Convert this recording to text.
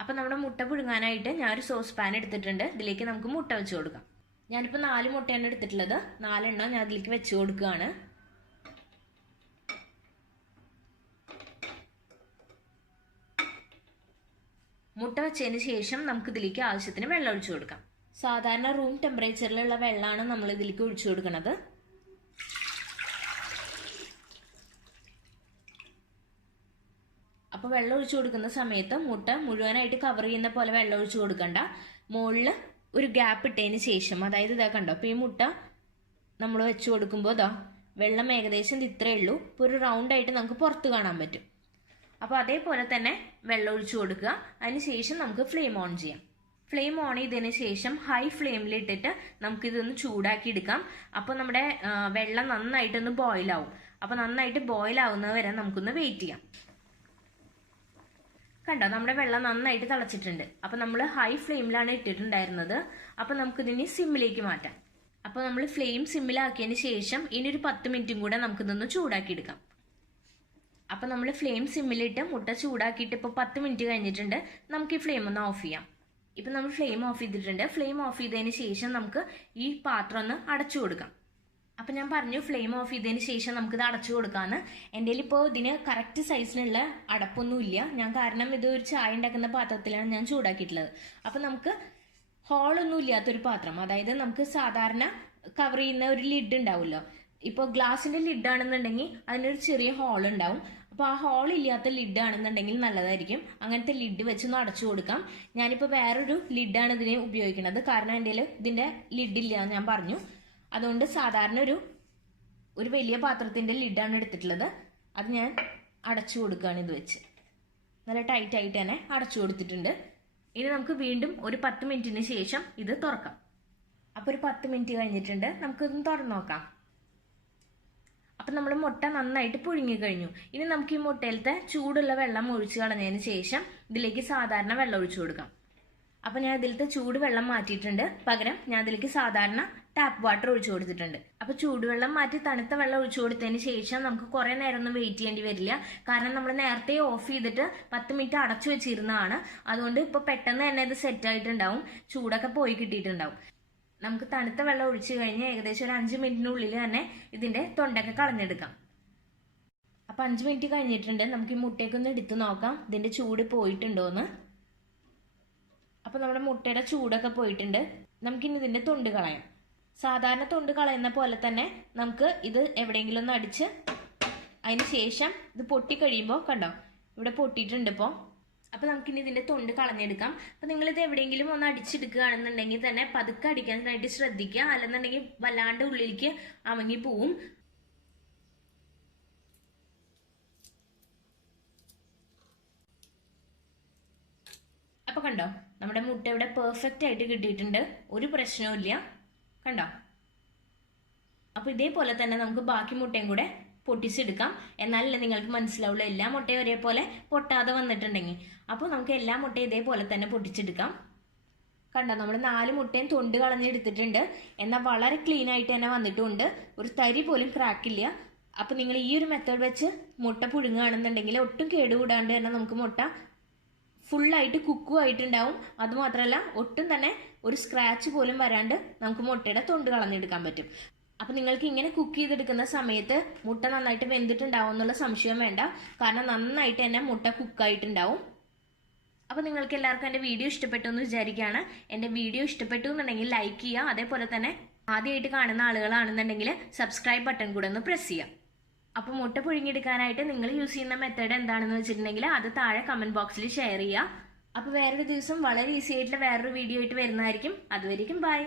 അപ്പം നമ്മുടെ മുട്ട പുഴുങ്ങാനായിട്ട് ഞാനൊരു സോസ് പാൻ എടുത്തിട്ടുണ്ട്. ഇതിലേക്ക് നമുക്ക് മുട്ട വെച്ച് കൊടുക്കാം. ഞാനിപ്പോൾ 4 മുട്ടയാണ് എടുത്തിട്ടുള്ളത്. 4 എണ്ണം ഞാൻ അതിലേക്ക് വെച്ച് കൊടുക്കുകയാണ്. മുട്ട വെച്ചതിന് ശേഷം നമുക്ക് ഇതിലേക്ക് ആവശ്യത്തിന് വെള്ളം ഒഴിച്ചു കൊടുക്കാം. സാധാരണ റൂം ടെമ്പറേച്ചറിലുള്ള വെള്ളമാണ് നമ്മൾ ഇതിലേക്ക് ഒഴിച്ചു കൊടുക്കുന്നത്. അപ്പോൾ വെള്ളം ഒഴിച്ചു കൊടുക്കുന്ന സമയത്ത് മുട്ട മുഴുവനായിട്ട് കവർ ചെയ്യുന്ന പോലെ വെള്ളം ഒഴിച്ചു കൊടുക്കണ്ട. മുകളിൽ ഒരു ഗ്യാപ്പ് ഇട്ടതിന് ശേഷം, അതായത് ഇതാ കണ്ടോ, അപ്പോൾ ഈ മുട്ട നമ്മൾ വെച്ച് കൊടുക്കുമ്പോൾ ഇതാ വെള്ളം ഏകദേശം ഇത്രയേ ഉള്ളൂ. ഇപ്പോൾ ഒരു റൗണ്ടായിട്ട് നമുക്ക് പുറത്ത് കാണാൻ പറ്റും. അപ്പോൾ അതേപോലെ തന്നെ വെള്ളം ഒഴിച്ചു കൊടുക്കുക. അതിന് ശേഷം നമുക്ക് ഫ്ലെയിം ഓൺ ചെയ്യാം. ഫ്ലെയിം ഓൺ ചെയ്തതിന് ശേഷം ഹൈ ഫ്ലെയിമിൽ ഇട്ടിട്ട് നമുക്കിതൊന്ന് ചൂടാക്കി എടുക്കാം. അപ്പോൾ നമ്മുടെ വെള്ളം നന്നായിട്ടൊന്ന് ബോയിലാവും. അപ്പോൾ നന്നായിട്ട് ബോയിലാവുന്നത് വരെ നമുക്കൊന്ന് വെയിറ്റ് ചെയ്യാം. കണ്ടോ, നമ്മുടെ വെള്ളം നന്നായിട്ട് തിളച്ചിട്ടുണ്ട്. അപ്പം നമ്മൾ ഹൈ ഫ്ലെയിമിലാണ് ഇട്ടിട്ടുണ്ടായിരുന്നത്. അപ്പം നമുക്കിതിന് സിമ്മിലേക്ക് മാറ്റാം. അപ്പോൾ നമ്മൾ ഫ്ലെയിം സിമ്മിലാക്കിയതിന് ശേഷം ഇനി ഒരു 10 മിനിറ്റും കൂടെ നമുക്കിതൊന്ന് ചൂടാക്കി എടുക്കാം. അപ്പം നമ്മൾ ഫ്ലെയിം സിമ്മിലിട്ട് മുട്ട ചൂടാക്കിയിട്ട് ഇപ്പോൾ 10 മിനിറ്റ് കഴിഞ്ഞിട്ടുണ്ട്. നമുക്ക് ഈ ഫ്ലെയിം ഒന്ന് ഓഫ് ചെയ്യാം. ഇപ്പം നമ്മൾ ഫ്ലെയിം ഓഫ് ചെയ്തിട്ടുണ്ട്. ഫ്ലെയിം ഓഫ് ചെയ്തതിന് ശേഷം നമുക്ക് ഈ പാത്രം ഒന്ന് അടച്ചു കൊടുക്കാം. അപ്പം ഞാൻ പറഞ്ഞു ഫ്ലെയിം ഓഫ് ചെയ്തതിന് ശേഷം നമുക്കിത് അടച്ചു കൊടുക്കാമെന്ന്. എൻ്റെ ഇപ്പോൾ ഇതിന് കറക്റ്റ് സൈസിനുള്ള അടപ്പൊന്നുമില്ല. ഞാൻ കാരണം ഇത് ഒരു ചായ ഉണ്ടാക്കുന്ന പാത്രത്തിലാണ് ഞാൻ ചൂടാക്കിയിട്ടുള്ളത്. അപ്പം നമുക്ക് ഹോളൊന്നും ഇല്ലാത്തൊരു പാത്രം, അതായത് നമുക്ക് സാധാരണ കവർ ചെയ്യുന്ന ഒരു ലിഡ് ഉണ്ടാവുമല്ലോ. ഇപ്പോൾ ഗ്ലാസിൻ്റെ ലിഡ് ആണെന്നുണ്ടെങ്കിൽ അതിനൊരു ചെറിയ ഹോൾ ഉണ്ടാവും. അപ്പോൾ ആ ഹോൾ ഇല്ലാത്ത ലിഡ് ആണെന്നുണ്ടെങ്കിൽ നല്ലതായിരിക്കും. അങ്ങനത്തെ ലിഡ് വെച്ചൊന്ന് അടച്ചു കൊടുക്കാം. ഞാനിപ്പോൾ വേറൊരു ലിഡാണ് ഇതിന് ഉപയോഗിക്കുന്നത്. കാരണം എൻ്റെ ഇതിൻ്റെ ലിഡില്ല ഞാൻ പറഞ്ഞു. അതുകൊണ്ട് സാധാരണ ഒരു വലിയ പാത്രത്തിൻ്റെ ലിഡാണ് എടുത്തിട്ടുള്ളത്. അത് ഞാൻ അടച്ചു കൊടുക്കുകയാണ്. ഇത് വെച്ച് നല്ല ടൈറ്റ് ആയിട്ട് തന്നെ അടച്ചു കൊടുത്തിട്ടുണ്ട്. ഇനി നമുക്ക് വീണ്ടും ഒരു 10 മിനിറ്റിന് ശേഷം ഇത് തുറക്കാം. അപ്പോൾ ഒരു 10 മിനിറ്റ് കഴിഞ്ഞിട്ടുണ്ട്. നമുക്കിതൊന്ന് തുറന്നു നോക്കാം. അപ്പം നമ്മൾ മുട്ട നന്നായിട്ട് പുഴുങ്ങി കഴിഞ്ഞു. ഇനി നമുക്ക് ഈ മുട്ടയിലത്തെ ചൂടുള്ള വെള്ളം ഒഴിച്ചു കളഞ്ഞതിന് ശേഷം ഇതിലേക്ക് സാധാരണ വെള്ളം ഒഴിച്ചു കൊടുക്കാം. അപ്പം ഞാൻ ഇതിലത്തെ ചൂട് വെള്ളം മാറ്റിയിട്ടുണ്ട്. പകരം ഞാൻ ഇതിലേക്ക് സാധാരണ ടാപ്പ് വാട്ടർ ഒഴിച്ചു കൊടുത്തിട്ടുണ്ട്. അപ്പോൾ ചൂടുവെള്ളം മാറ്റി തണുത്ത വെള്ളം ഒഴിച്ചു കൊടുത്തതിന് ശേഷം നമുക്ക് കുറേ നേരം ഒന്നും വെയിറ്റ് ചെയ്യേണ്ടി വരില്ല. കാരണം നമ്മൾ നേരത്തെ ഓഫ് ചെയ്തിട്ട് 10 മിനിറ്റ് അടച്ചു വെച്ചിരുന്നതാണ്. അതുകൊണ്ട് ഇപ്പോൾ പെട്ടെന്ന് തന്നെ ഇത് സെറ്റ് ആയിട്ടുണ്ടാവും. ചൂടൊക്കെ പോയി കിട്ടിയിട്ടുണ്ടാവും. നമുക്ക് തണുത്ത വെള്ളം ഒഴിച്ചു കഴിഞ്ഞ് ഏകദേശം ഒരു 5 മിനിറ്റിനുള്ളിൽ തന്നെ ഇതിൻ്റെ തൊണ്ടൊക്കെ കളഞ്ഞെടുക്കാം. അപ്പോൾ 5 മിനിറ്റ് കഴിഞ്ഞിട്ടുണ്ട്. നമുക്ക് ഈ മുട്ടയൊക്കെ എടുത്ത് നോക്കാം ഇതിൻ്റെ ചൂട് പോയിട്ടുണ്ടോയെന്ന്. അപ്പോൾ നമ്മുടെ മുട്ടയുടെ ചൂടൊക്കെ പോയിട്ടുണ്ട്. നമുക്കിനി ഇതിൻ്റെ തൊണ്ട് കളയാം. സാധാരണ തൊണ്ട് കളയുന്ന പോലെ തന്നെ നമുക്ക് ഇത് എവിടെയെങ്കിലും ഒന്ന് അടിച്ച് അതിന് ശേഷം ഇത് പൊട്ടിക്കഴിയുമ്പോൾ കണ്ടോ ഇവിടെ പൊട്ടിയിട്ടുണ്ട് ഇപ്പോൾ. അപ്പോൾ നമുക്കിനി ഇതിൻ്റെ തൊണ്ട് കളഞ്ഞെടുക്കാം. അപ്പോൾ നിങ്ങളിത് എവിടെയെങ്കിലും ഒന്ന് അടിച്ചെടുക്കുകയാണെന്നുണ്ടെങ്കിൽ തന്നെ പതുക്കെ അടിക്കാനായിട്ട് ശ്രദ്ധിക്കുക. അല്ലെന്നുണ്ടെങ്കിൽ വല്ലാണ്ട് ഉള്ളിലേക്ക് അമങ്ങി പോവും. അപ്പോൾ കണ്ടോ നമ്മുടെ മുട്ട ഇവിടെ പെർഫെക്റ്റ് ആയിട്ട് കിട്ടിയിട്ടുണ്ട്. ഒരു പ്രശ്നവും ഇല്ല. കണ്ടോ? അപ്പോൾ ഇതേപോലെ തന്നെ നമുക്ക് ബാക്കി മുട്ടയും കൂടെ പൊട്ടിച്ചെടുക്കാം. എന്നാലല്ലേ നിങ്ങൾക്ക് മനസ്സിലാവുള്ളൂ എല്ലാ മുട്ടയും ഒരേപോലെ പൊട്ടാതെ വന്നിട്ടുണ്ടെങ്കിൽ. അപ്പോൾ നമുക്ക് എല്ലാ മുട്ടയും ഇതേപോലെ തന്നെ പൊട്ടിച്ചെടുക്കാം. കണ്ടോ, നമ്മൾ 4 മുട്ടയും തൊണ്ട് കളഞ്ഞെടുത്തിട്ടുണ്ട്. എന്നാൽ വളരെ ക്ലീൻ ആയിട്ട് തന്നെ വന്നിട്ടുണ്ട്. ഒരു തരി പോലും ക്രാക്കില്ല. അപ്പോൾ നിങ്ങൾ ഈ ഒരു മെത്തേഡ് വെച്ച് മുട്ട പുഴുങ്ങുകയാണെന്നുണ്ടെങ്കിൽ ഒട്ടും കേടുകൂടാണ്ട് തന്നെ നമുക്ക് മുട്ട ഫുള്ളായിട്ട് കുക്കും ആയിട്ടുണ്ടാവും. അതുമാത്രമല്ല ഒട്ടും തന്നെ ഒരു സ്ക്രാച്ച് പോലും വരാണ്ട് നമുക്ക് മുട്ടയുടെ തൊണ്ട് കളഞ്ഞെടുക്കാൻ പറ്റും. അപ്പം നിങ്ങൾക്ക് ഇങ്ങനെ കുക്ക് ചെയ്തെടുക്കുന്ന സമയത്ത് മുട്ട നന്നായിട്ട് വെന്തിട്ടുണ്ടാവും എന്നുള്ള സംശയം വേണ്ട. കാരണം നന്നായിട്ട് തന്നെ മുട്ട കുക്കായിട്ടുണ്ടാവും. അപ്പോൾ നിങ്ങൾക്ക് എല്ലാവർക്കും എൻ്റെ വീഡിയോ ഇഷ്ടപ്പെട്ടു എന്ന് വിചാരിക്കുകയാണ്. എൻ്റെ വീഡിയോ ഇഷ്ടപ്പെട്ടു എന്നുണ്ടെങ്കിൽ ലൈക്ക് ചെയ്യുക. അതേപോലെ തന്നെ ആദ്യമായിട്ട് കാണുന്ന ആളുകളാണെന്നുണ്ടെങ്കിൽ സബ്സ്ക്രൈബ് ബട്ടൺ കൂടെ ഒന്ന് പ്രസ് ചെയ്യുക. അപ്പോൾ മുട്ട പുഴുങ്ങിയെടുക്കാനായിട്ട് നിങ്ങൾ യൂസ് ചെയ്യുന്ന മെത്തേഡ് എന്താണെന്ന് വെച്ചിട്ടുണ്ടെങ്കിൽ അത് താഴെ കമൻറ്റ് ബോക്സിൽ ഷെയർ ചെയ്യുക. അപ്പോൾ വേറൊരു ദിവസം വളരെ ഈസി ആയിട്ടുള്ള വേറൊരു വീഡിയോ ആയിട്ട് വരുന്നതായിരിക്കും. അതുവരെയും ബൈ.